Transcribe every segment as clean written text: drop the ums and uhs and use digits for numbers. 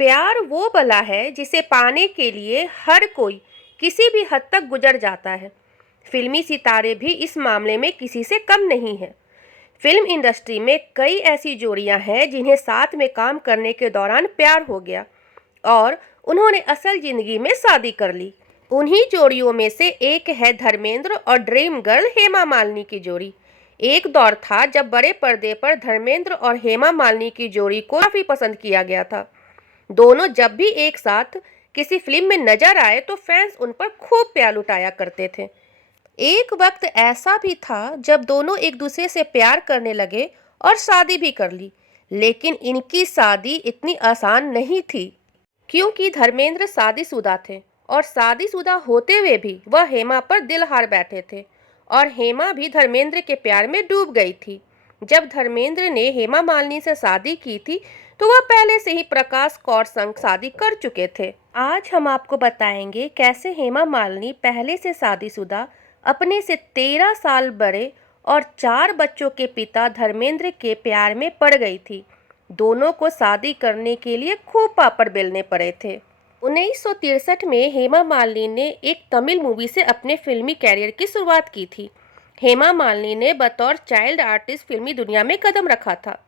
प्यार वो बला है जिसे पाने के लिए हर कोई किसी भी हद तक गुजर जाता है। फिल्मी सितारे भी इस मामले में किसी से कम नहीं हैं। फिल्म इंडस्ट्री में कई ऐसी जोड़ियां हैं जिन्हें साथ में काम करने के दौरान प्यार हो गया और उन्होंने असल जिंदगी में शादी कर ली। उन्हीं जोड़ियों में से एक है धर्मेंद्र और ड्रीम गर्ल हेमा मालिनी की जोड़ी। एक दौर था जब बड़े पर्दे पर धर्मेंद्र और हेमा मालिनी की जोड़ी को काफी पसंद किया गया था। दोनों जब भी एक साथ किसी फिल्म में नजर आए तो फैंस उन पर खूब प्यार लुटाया करते थे। एक वक्त ऐसा भी था जब दोनों एक दूसरे से प्यार करने लगे और शादी भी कर ली, लेकिन इनकी शादी इतनी आसान नहीं थी क्योंकि धर्मेंद्र शादीशुदा थे और शादीशुदा होते हुए भी वह हेमा पर दिल हार बैठे थे और हेमा भी धर्मेंद्र के प्यार में डूब गई थी। जब धर्मेंद्र ने हेमा मालिनी से शादी की थी तो वह पहले से ही प्रकाश कौर संग शादी कर चुके थे। आज हम आपको बताएंगे कैसे हेमा मालिनी पहले से शादीशुदा, अपने से 13 साल बड़े और 4 बच्चों के पिता धर्मेंद्र के प्यार में पड़ गई थी। दोनों को शादी करने के लिए खूब पापड़ बेलने पड़े थे। 1963 में हेमा मालिनी ने एक तमिल मूवी से अपने फिल्मी कैरियर की शुरुआत की थी। हेमा मालिनी ने बतौर चाइल्ड आर्टिस्ट फिल्मी दुनिया में कदम रखा था।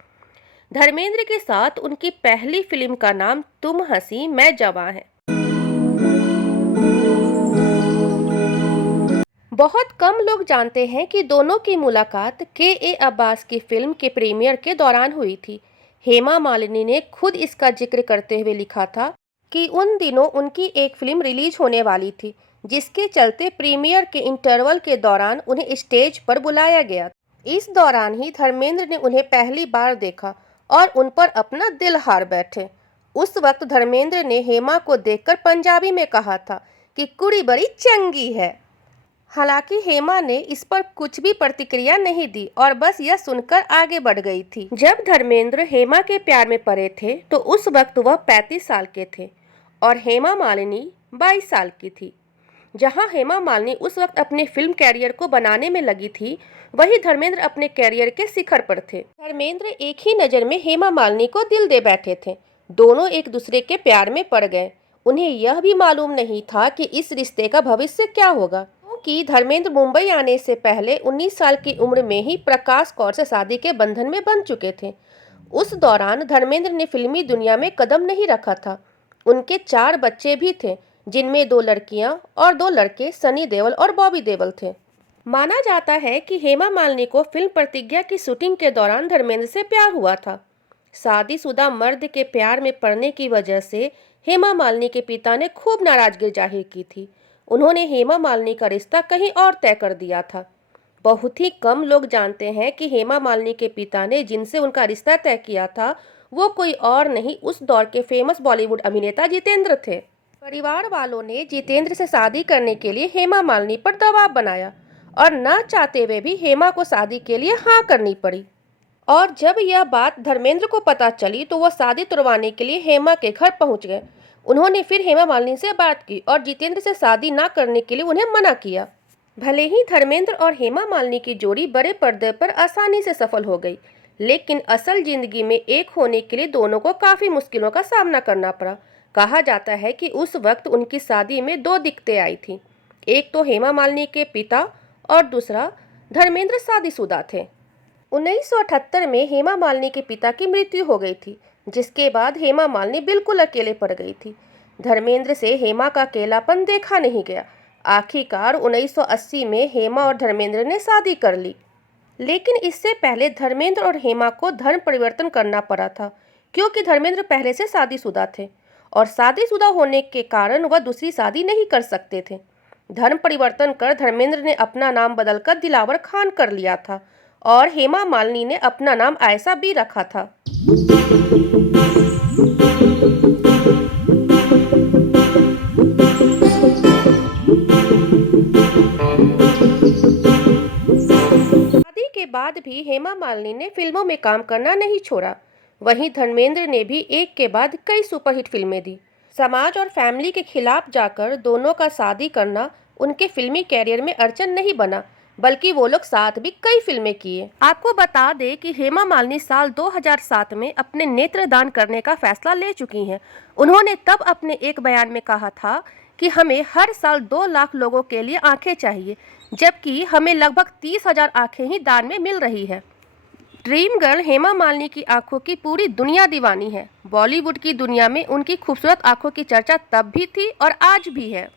धर्मेंद्र के साथ उनकी पहली फिल्म का नाम तुम हंसी मैं जवां है। बहुत कम लोग जानते हैं कि दोनों की मुलाकात के अब्बास की फिल्म के प्रीमियर के दौरान हुई थी। हेमा मालिनी ने खुद इसका जिक्र करते हुए लिखा था कि उन दिनों उनकी एक फिल्म रिलीज होने वाली थी, जिसके चलते प्रीमियर के इंटरवल के दौरान उन्हें स्टेज पर बुलाया गया। इस दौरान ही धर्मेंद्र ने उन्हें पहली बार देखा और उन पर अपना दिल हार बैठे। उस वक्त धर्मेंद्र ने हेमा को देखकर पंजाबी में कहा था कि कुड़ी बड़ी चंगी है। हालांकि हेमा ने इस पर कुछ भी प्रतिक्रिया नहीं दी और बस यह सुनकर आगे बढ़ गई थी। जब धर्मेंद्र हेमा के प्यार में पड़े थे तो उस वक्त वह 35 साल के थे और हेमा मालिनी 22 साल की थी। जहां हेमा मालिनी उस वक्त अपने फिल्म कैरियर को बनाने में लगी थी, वहीं धर्मेंद्र अपने कैरियर के शिखर पर थे। धर्मेंद्र एक ही नज़र में हेमा मालिनी को दिल दे बैठे थे। दोनों एक दूसरे के प्यार में पड़ गए। उन्हें यह भी मालूम नहीं था कि इस रिश्ते का भविष्य क्या होगा, क्योंकि धर्मेंद्र मुंबई आने से पहले 19 साल की उम्र में ही प्रकाश कौर से शादी के बंधन में बंध चुके थे। उस दौरान धर्मेंद्र ने फिल्मी दुनिया में कदम नहीं रखा था। उनके 4 बच्चे भी थे, जिनमें 2 लड़कियां और 2 लड़के सनी देओल और बॉबी देओल थे। माना जाता है कि हेमा मालिनी को फिल्म प्रतिज्ञा की शूटिंग के दौरान धर्मेंद्र से प्यार हुआ था। शादीशुदा मर्द के प्यार में पड़ने की वजह से हेमा मालिनी के पिता ने खूब नाराजगी जाहिर की थी। उन्होंने हेमा मालिनी का रिश्ता कहीं और तय कर दिया था। बहुत ही कम लोग जानते हैं कि हेमा मालिनी के पिता ने जिनसे उनका रिश्ता तय किया था वो कोई और नहीं, उस दौर के फेमस बॉलीवुड अभिनेता जितेंद्र थे। परिवार वालों ने जितेंद्र से शादी करने के लिए हेमा मालिनी पर दबाव बनाया और न चाहते हुए भी हेमा को शादी के लिए हाँ करनी पड़ी। और जब यह बात धर्मेंद्र को पता चली तो वह शादी तुड़वाने के लिए हेमा के घर पहुंच गए। उन्होंने फिर हेमा मालिनी से बात की और जितेंद्र से शादी ना करने के लिए उन्हें मना किया। भले ही धर्मेंद्र और हेमा मालिनी की जोड़ी बड़े पर्दे पर आसानी से सफल हो गई, लेकिन असल जिंदगी में एक होने के लिए दोनों को काफी मुश्किलों का सामना करना पड़ा। कहा जाता है कि उस वक्त उनकी शादी में 2 दिक्कतें आई थी। एक तो हेमा मालिनी के पिता और दूसरा धर्मेंद्र शादीशुदा थे। 1978 में हेमा मालिनी के पिता की मृत्यु हो गई थी, जिसके बाद हेमा मालिनी बिल्कुल अकेले पड़ गई थी। धर्मेंद्र से हेमा का अकेलापन देखा नहीं गया। आखिरकार 1980 में हेमा और धर्मेंद्र ने शादी कर ली, लेकिन इससे पहले धर्मेंद्र और हेमा को धर्म परिवर्तन करना पड़ा था, क्योंकि धर्मेंद्र पहले से शादीशुदा थे और शादीशुदा होने के कारण वह दूसरी शादी नहीं कर सकते थे। धर्म परिवर्तन कर धर्मेंद्र ने अपना नाम बदलकर दिलावर खान कर लिया था और हेमा मालिनी ने अपना नाम आयशा बी रखा था। शादी के बाद भी हेमा मालिनी ने फिल्मों में काम करना नहीं छोड़ा। वहीं धर्मेंद्र ने भी एक के बाद कई सुपरहिट फिल्में दी। समाज और फैमिली के खिलाफ जाकर दोनों का शादी करना उनके फिल्मी कैरियर में अड़चन नहीं बना, बल्कि वो लोग साथ भी कई फिल्में किए। आपको बता दें कि हेमा मालिनी साल 2007 में अपने नेत्र दान करने का फैसला ले चुकी हैं। उन्होंने तब अपने एक बयान में कहा था कि हमें हर साल 2 लाख लोगों के लिए आंखें चाहिए, जबकि हमें लगभग 30,000 आंखें ही दान में मिल रही है। ड्रीम गर्ल हेमा मालिनी की आंखों की पूरी दुनिया दीवानी है। बॉलीवुड की दुनिया में उनकी खूबसूरत आंखों की चर्चा तब भी थी और आज भी है।